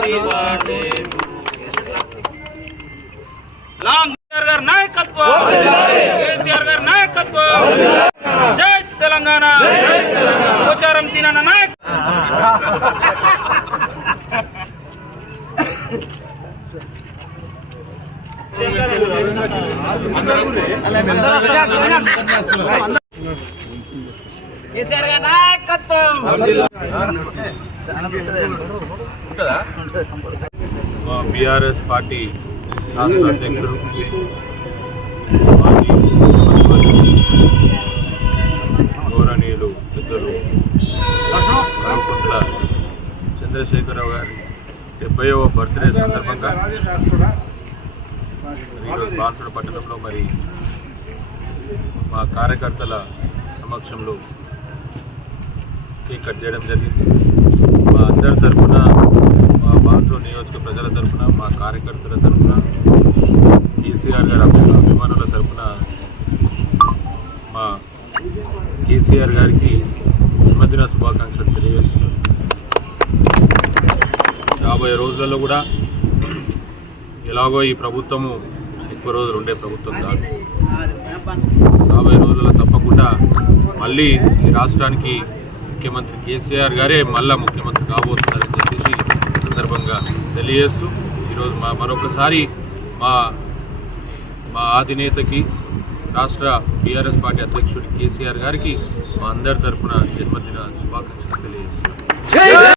వారివాడే long గారి నాయకత్వం. కేసీఆర్ గారి గారు నాయక్ నాయకత్వం బీఆర్ఎస్ పార్టీ రాష్ట్ర అధ్యక్షుడు గౌరవనీయులు పెద్దలు కల్వకుంట్ల చంద్రశేఖరరావు గారి డెబ్బైవ బర్త్డే సందర్భంగా ఈరోజు బాన్సుడు పట్టణంలో మరి మా కార్యకర్తల సమక్షంలో కేక్ కట్ చేయడం జరిగింది. మా అందరి తరఫున మా బాన్సో నియోజక ప్రజల తరఫున మా కార్యకర్తల తరఫున కేసీఆర్ గారి అభిమానుల తరఫున మా కేసీఆర్ గారికి జన్మదిన శుభాకాంక్షలు తెలియజేస్తున్నాం రాబోయే రోజులలో కూడా ఎలాగో ఈ ప్రభుత్వము ఎక్కువ రోజులు ఉండే ప్రభుత్వం కాదు. రాబోయే రోజుల్లో తప్పకుండా మళ్ళీ ఈ రాష్ట్రానికి ముఖ్యమంత్రి కేసీఆర్ గారే మళ్ళా ముఖ్యమంత్రి కాబోతున్నారని చెప్పేసి సందర్భంగా తెలియజేస్తూ ఈరోజు మా మరొకసారి మా మా అధినేతకి రాష్ట్ర బీఆర్ఎస్ పార్టీ అధ్యక్షుడు కేసీఆర్ గారికి మా అందరి తరఫున జన్మదిన శుభాకాంక్షలు తెలియజేస్తున్నాం.